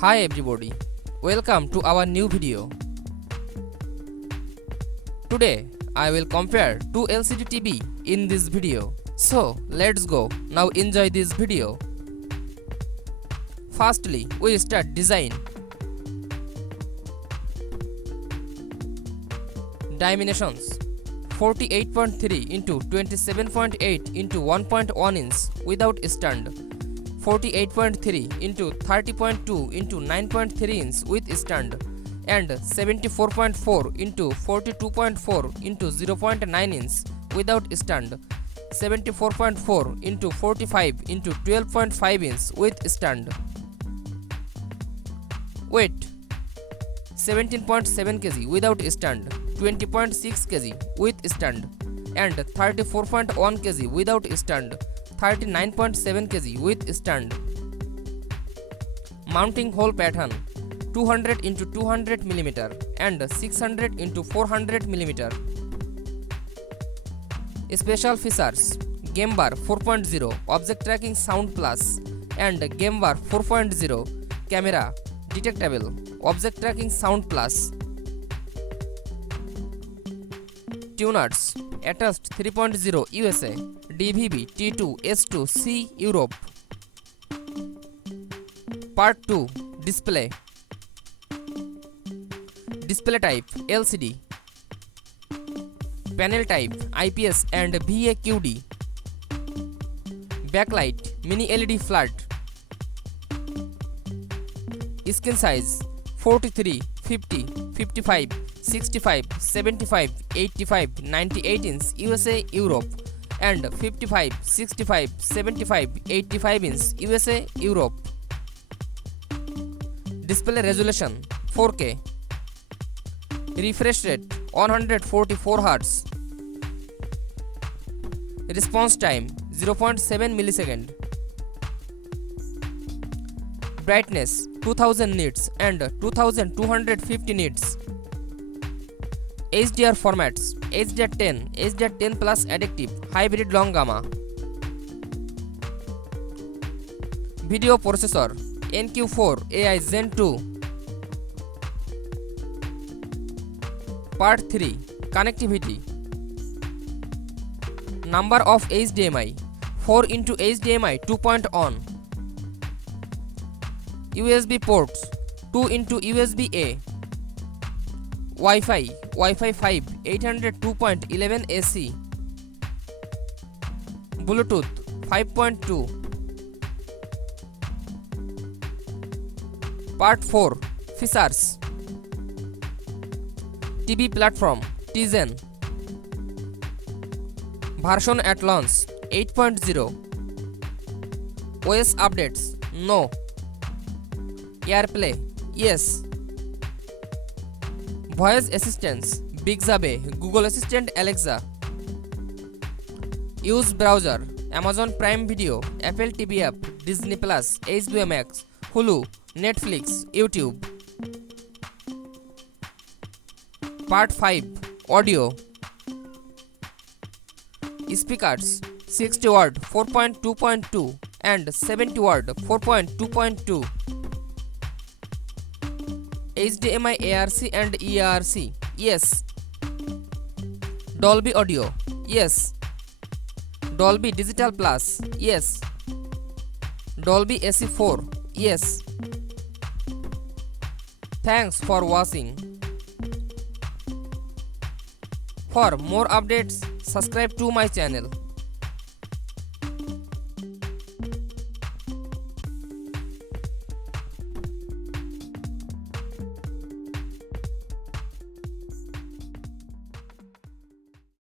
Hi everybody, welcome to our new video. Today I will compare two LCD TV in this video. So let's go, now enjoy this video. Firstly, we start design. Dimensions 48.3 into 27.8 into 1.1 inch without stand. 48.3 into 30.2 into 9.3 inch with stand, and 74.4 into 42.4 into 0.9 inch without stand. 74.4 into 45 into 12.5 inch with stand. Weight 17.7 kg without stand, 20.6 kg with stand, and 34.1 kg without stand, 39.7 kg with stand. Mounting hole pattern 200 into 200 mm and 600 into 400 mm. Special features: Game Bar 4.0 Object Tracking Sound Plus and Game Bar 4.0 Camera Detectable Object Tracking Sound Plus. Tuners: Attached 3.0 USA DVB T2 S2 C Europe. Part 2 Display. Display type LCD. Panel type IPS and VAQD. Backlight Mini LED flood. Screen size 43, 50, 55, 65, 75, 85, 98 inch USA Europe and 55, 65, 75, 85 inch USA Europe. Display resolution 4K. Refresh rate 144 Hz. Response time 0.7 millisecond. Brightness 2000 nits and 2250 nits. HDR formats HDR10, HDR10 plus adaptive, hybrid long gamma. Video processor NQ4 AI Gen 2. Part 3 Connectivity. Number of HDMI 4 into HDMI 2.1. USB ports 2 into USB A. Wi-Fi 5 802.11 AC. Bluetooth 5.2. Part 4 Features. TV platform Tizen. Version at launch 8.0. OS updates No. AirPlay Yes. Voice assistants Bixby, Google Assistant, Alexa. Use browser Amazon Prime Video, Apple TV app, Disney Plus, HBO Max, Hulu, Netflix, YouTube. Part 5 Audio. Speakers 60 watt 4.2.2 and 70 watt 4.2.2. HDMI ARC and ERC Yes. Dolby Audio Yes. Dolby Digital Plus Yes. Dolby AC4 Yes. Thanks for watching. For more updates, subscribe to my channel.